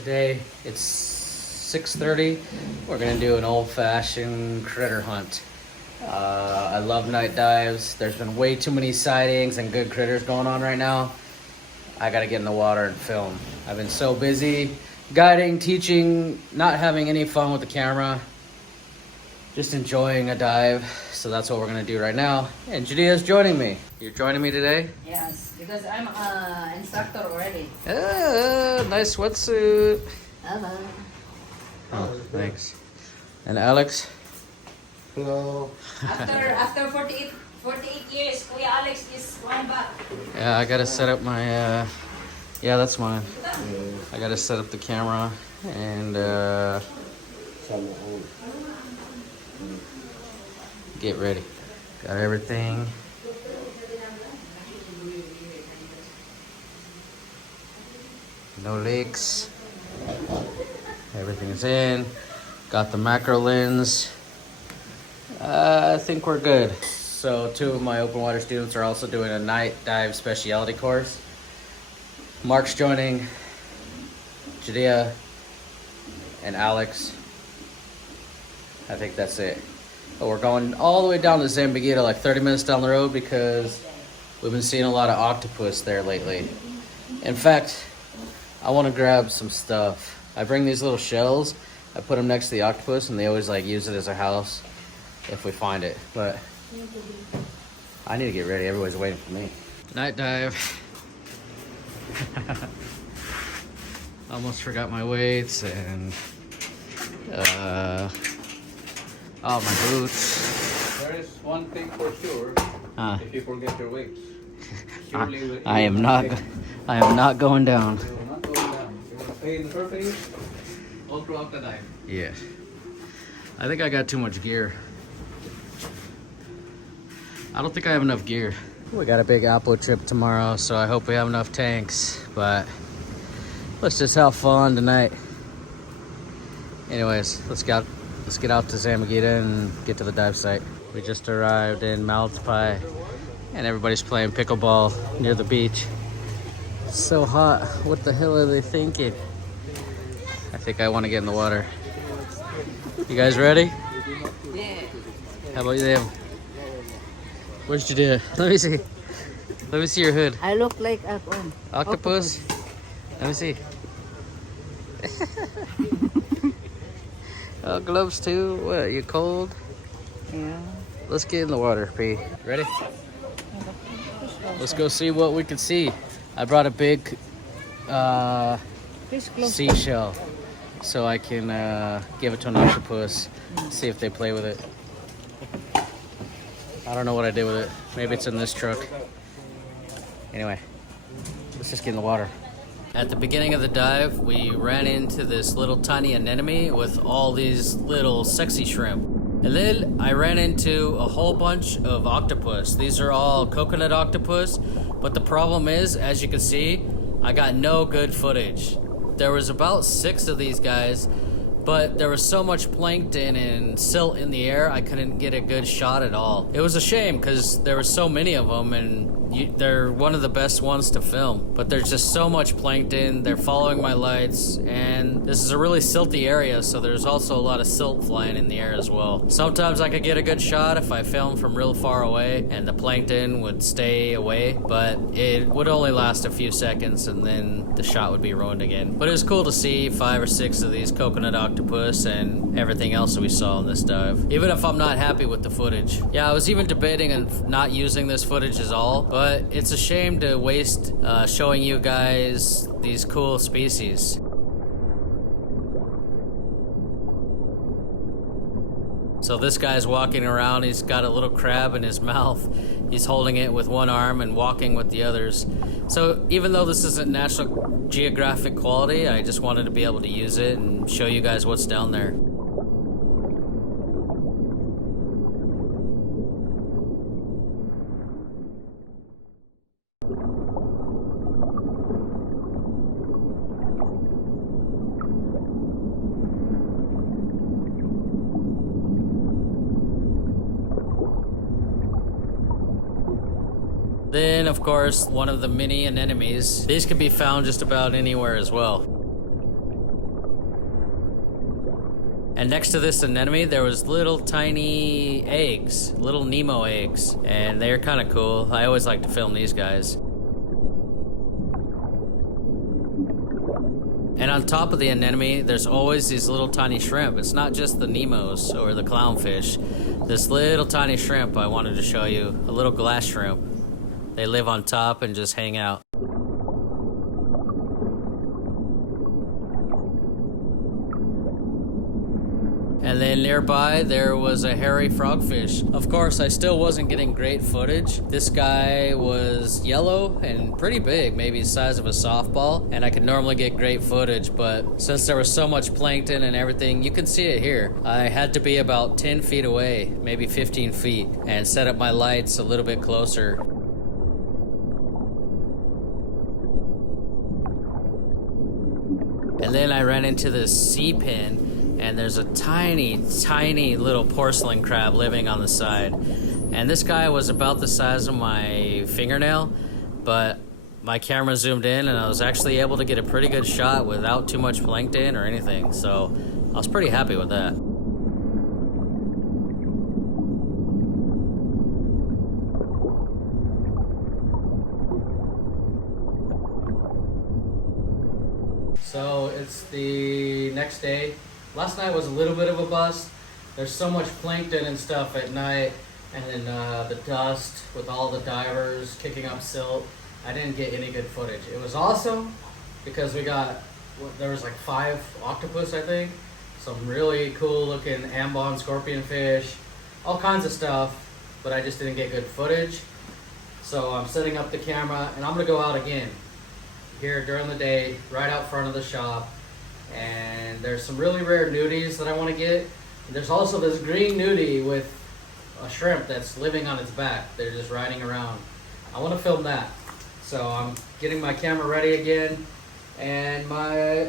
Today it's 6:30. We're gonna do an old-fashioned critter hunt. I love night dives. There's been way too many sightings and good critters going on right now. I gotta get in the water and film. I've been so busy guiding, teaching, not having any fun with the camera, just enjoying a dive. So that's what we're gonna do right now. And Judea's joining me. You're joining me today? Yes, because I'm an instructor already. Nice sweatsuit. Hello. Oh, thanks. And Alex? Hello. After 48 years, Kuya Alex is one back. Yeah, I gotta set up my, yeah, that's mine. I gotta set up the camera and get ready. Got everything. No leaks. Everything is in. Got the macro lens. I think we're good. So 2 of my open water students are also doing a night dive specialty course. Mark's joining, Judea, and Alex. I think that's it. But we're going all the way down to Zambegita, like 30 minutes down the road, because we've been seeing a lot of octopus there lately. In fact, I want to grab some stuff. I bring these little shells, I put them next to the octopus, and they always like use it as a house if we find it. But I need to get ready. Everybody's waiting for me. Night dive. Almost forgot my weights and oh, my boots. There is one thing for sure. If you forget your weights, I am not going down. You will not go down. You will stay in the surface all throughout the dive. Yeah. I think I got too much gear. I don't think I have enough gear. We got a big Apple trip tomorrow, so I hope we have enough tanks, but let's just have fun tonight. Anyways, let's get out to Zambegita and get to the dive site. We just arrived in Maltapai and everybody's playing pickleball near the beach. It's so hot. What the hell are they thinking? I think I want to get in the water. You guys ready? Yeah. How about you, them? Where's Judea? Let me see. Let me see your hood. I look like a Octopus? Let me see. Oh, gloves too. What, you cold? Yeah. Let's get in the water, P. Ready? Let's go see what we can see. I brought a big seashell so I can give it to an octopus, see if they play with it. I don't know what I did with it. Maybe it's in this truck. Anyway, let's just get in the water. At the beginning of the dive, we ran into this little tiny anemone with all these little sexy shrimp. And then I ran into a whole bunch of octopus. These are all coconut octopus, but the problem is, as you can see, I got no good footage. There was about 6 of these guys, but there was so much plankton and silt in the air, I couldn't get a good shot at all. It was a shame because there were so many of them, and they're one of the best ones to film. But there's just so much plankton, they're following my lights, and this is a really silty area, so there's also a lot of silt flying in the air as well. Sometimes I could get a good shot if I filmed from real far away, and the plankton would stay away, but it would only last a few seconds, and then the shot would be ruined again. But it was cool to see 5 or 6 of these coconut octopus and everything else that we saw in this dive, even if I'm not happy with the footage. Yeah, I was even debating on not using this footage at all, but it's a shame to waste showing you guys these cool species. So this guy's walking around, he's got a little crab in his mouth. He's holding it with one arm and walking with the others. So even though this isn't National Geographic quality, I just wanted to be able to use it and show you guys what's down there. Then, of course, one of the mini anemones. These can be found just about anywhere as well. And next to this anemone, there was little tiny eggs, little Nemo eggs, and they're kind of cool. I always like to film these guys. And on top of the anemone, there's always these little tiny shrimp. It's not just the Nemos or the clownfish. This little tiny shrimp I wanted to show you, a little glass shrimp. They live on top and just hang out. And then nearby, there was a hairy frogfish. Of course, I still wasn't getting great footage. This guy was yellow and pretty big, maybe the size of a softball, and I could normally get great footage, but since there was so much plankton and everything, you can see it here. I had to be about 10 feet away, maybe 15 feet, and set up my lights a little bit closer. And then I ran into this sea pen, and there's a tiny, tiny little porcelain crab living on the side. And this guy was about the size of my fingernail, but my camera zoomed in and I was actually able to get a pretty good shot without too much plankton or anything. So I was pretty happy with that. So it's the next day. Last night was a little bit of a bust. There's so much plankton and stuff at night, and then the dust with all the divers kicking up silt. I didn't get any good footage. It was awesome because there was like 5 octopus, I think. Some really cool looking ambon scorpionfish, all kinds of stuff, but I just didn't get good footage. So I'm setting up the camera and I'm gonna go out again here during the day, right out front of the shop. And there's some really rare nudies that I want to get. And there's also this green nudie with a shrimp that's living on its back. They're just riding around. I want to film that. So I'm getting my camera ready again. And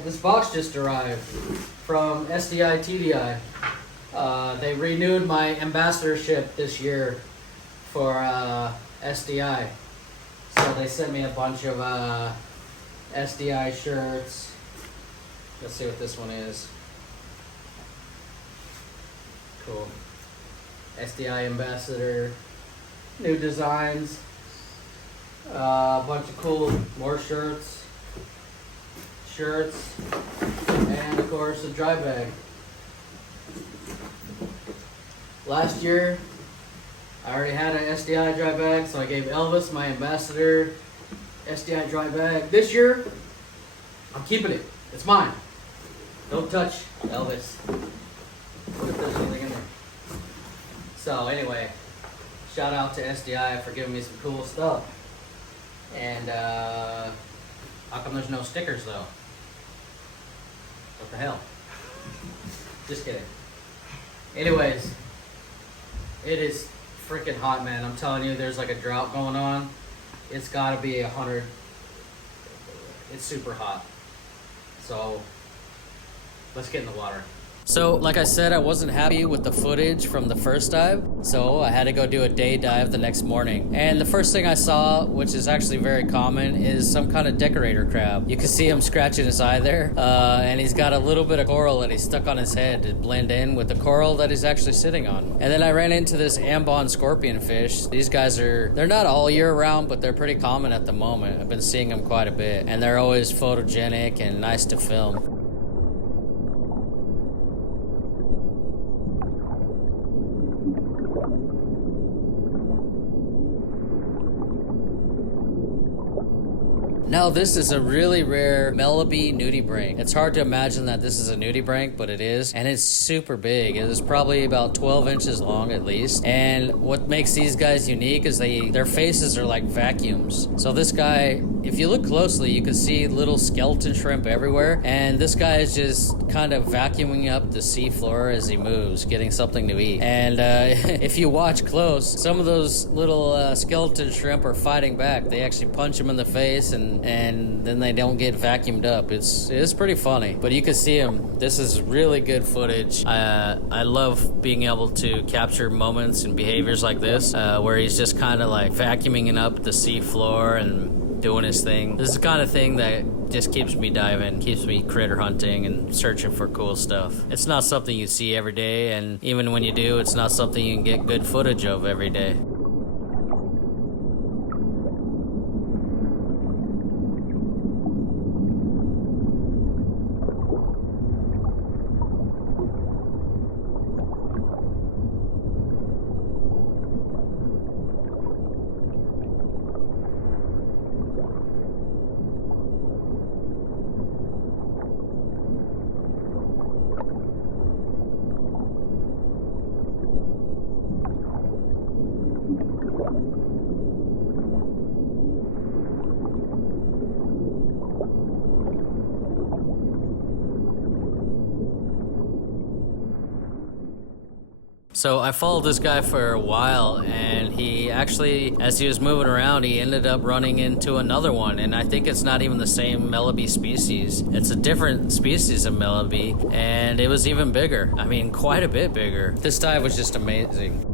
this box just arrived from SDI TDI. They renewed my ambassadorship this year for SDI. So they sent me a bunch of SDI shirts. Let's see what this one is. Cool. SDI ambassador. New designs. A bunch of cool more shirts. And of course a dry bag. Last year I already had an SDI dry bag, so I gave Elvis my ambassador SDI dry bag. This year I'm keeping it. It's mine. Don't touch Elvis. What if there's something in there? So anyway, shout out to SDI for giving me some cool stuff. And how come there's no stickers though? What the hell? Just kidding. Anyways, it is freaking hot, man. I'm telling you, there's like a drought going on. It's gotta be 100. It's super hot. So let's get in the water. So, like I said, I wasn't happy with the footage from the first dive, so I had to go do a day dive the next morning. And the first thing I saw, which is actually very common, is some kind of decorator crab. You can see him scratching his eye there, and he's got a little bit of coral that he stuck on his head to blend in with the coral that he's actually sitting on. And then I ran into this ambon scorpionfish. These guys they're not all year round, but they're pretty common at the moment. I've been seeing them quite a bit, and they're always photogenic and nice to film. Now this is a really rare Melody nudibranch. It's hard to imagine that this is a nudibranch, but it is. And it's super big. It is probably about 12 inches long at least. And what makes these guys unique is their faces are like vacuums. So this guy, if you look closely, you can see little skeleton shrimp everywhere. And this guy is just kind of vacuuming up the seafloor as he moves, getting something to eat. And if you watch close, some of those little skeleton shrimp are fighting back. They actually punch him in the face and then they don't get vacuumed up. It's pretty funny, but you can see him. This is really good footage. I love being able to capture moments and behaviors like this, where he's just kind of like vacuuming up the sea floor and doing his thing. This is the kind of thing that just keeps me diving, keeps me critter hunting and searching for cool stuff. It's not something you see every day, and even when you do, it's not something you can get good footage of every day. So I followed this guy for a while, and he actually, as he was moving around, he ended up running into another one, and I think it's not even the same Melody species. It's a different species of Melody, and it was even bigger. I mean, quite a bit bigger. This dive was just amazing.